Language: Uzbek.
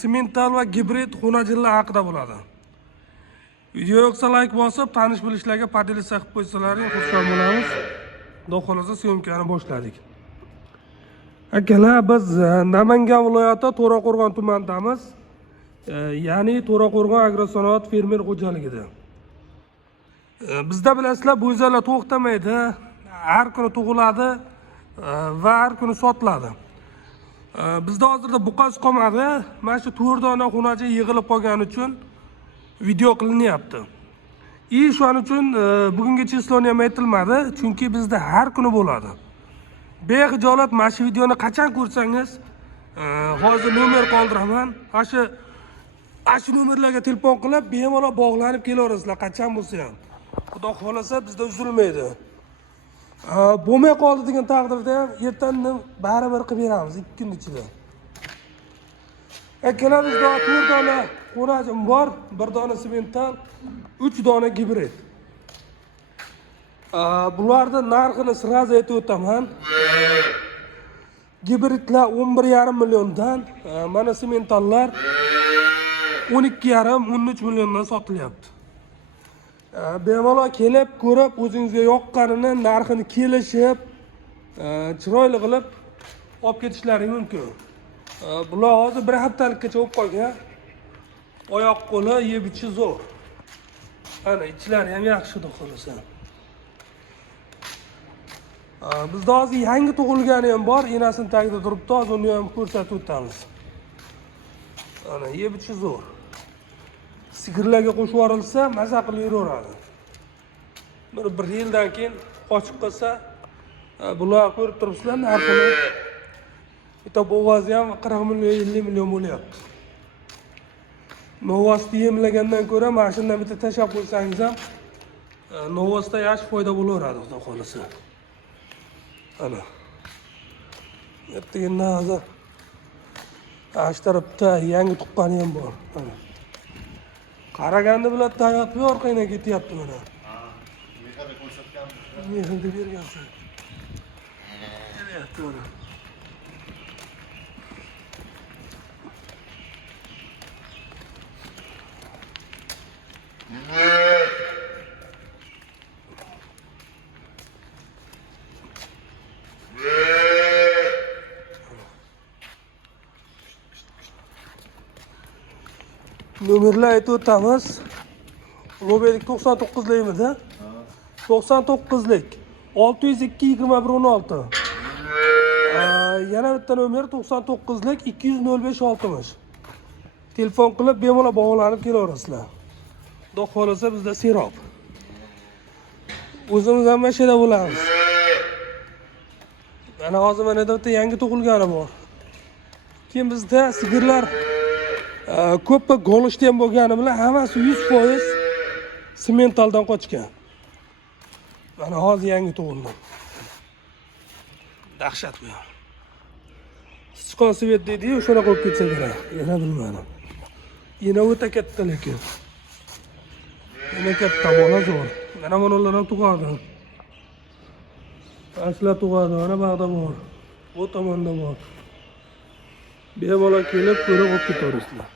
Simental va gibrid xunajillar haqida bo'ladi. Video yoqsa like bosib, tanish bilishlarga podelisa qilib qo'ysalaring xursand bo'lamiz. Xudo xolasa syomkani boshladik. Akalar, biz Namangan viloyati To'raqo'rg'on tumanidamiz. Ya'ni To'raqo'rg'on agrosanoat fermer xo'jaligida. Bizda bilasizlar, bo'zalar to'xtamaydi. Har kuni tug'iladi va har kuni sotiladi. Bizda hozirda buqas qolmadi. Mana shu 4 dona xunacha yig'ilib qolgani uchun video qilinyapti. Shuning uchun bugungi chisloni ham aytilmadi, chunki bizda har kuni bo'ladi. Behijolat mana shu videoni qachon ko'rsangiz, hozir nomer qoldiraman. Shu nomerlarga telefon qilib, bemalol bog'lanib kelaverasizlar qachon bo'lsa ham. Xudo xolasa bizda uzilmaydi. Bo'lmay qoldi degan taqdirda ham ertandan baribir qilib beramiz 2 kun ichida. Akalar, bizda 4 dona xunajim bor, 1 dona simental, 3 dona gibrid. Bularni narxini sraz aytib o'taman. Gibridlar 11,5 milliondan, mana simentallar 12,5-13 milliondan sotilyapti. Bemalol kelib, ko'rib, o'zingizga yoqqanini, narxini kelishib, chiroyli qilib olib ketishlaring mumkin. Bular hozir 1 haftalikgacha bo'lib qolgan. Oyoq qo'li yeb ichi zo'r. Ana ichlari ham yaxshi, xudo xolasa. Bizda hozir yangi tug'ilgani ham bor, enasini tagida turibdi, hozir uni ham ko'rsatib o'tamiz. Ana yeb ichi zo'r. Sigirlarga qo'shib yuborilsa, maza qilib yuraveradi. Bir yildan keyin qochib qolsa, bular ko'rib turibsizlar, narxini. Bitta bo'g'azi ham 40 million, 50 million bo'lyapti. Novosni yemlagandan ko'ra, mana shundan bitta tashab qo'ysangiz ham, novosda yaxshi foyda bo'laveradi, xudo xolasa. Ana. Ertaga hozir shu tarafda yangi tuqqani ham bor. Ana. Qaraganda biladi, hayotni orqaga ketyapti mana. Mehnatni ko'rsatganmiz. Mehnatni bergansiz. Kelyapti mana. Nomerlar aytib o'tamiz. Ulug'bek 99likmidi? 99lik 602 2116. Yana bitta nomer 99lik 205 60. Telefon qilib bemalol bog'lanib kelaverasizlar. Xudo xolasa bizda serob. O'zimiz ham mana shu yerda bo'lamiz. Mana hozir mana bitta yangi tug'ilgani bor. Keyin bizda sigirlar ko'ppa golishda ham bo'lgani bilan hammasi 100% simentaldan qochgan. Mana hozir yangi tug'ilgan. Dahshat bu. Sichqon svet deydi-yu, o'shana qo'yib ketsa kerak. Yana bilmadim. Yana o'ta katta lekin. Yana katta bola zo'r. Mana bunalar ham tug'adi. Aslar tug'adi, mana bag'da bor. Bu tomonda bor. Bemalol kelib ko'rib olib ketaverasizlar.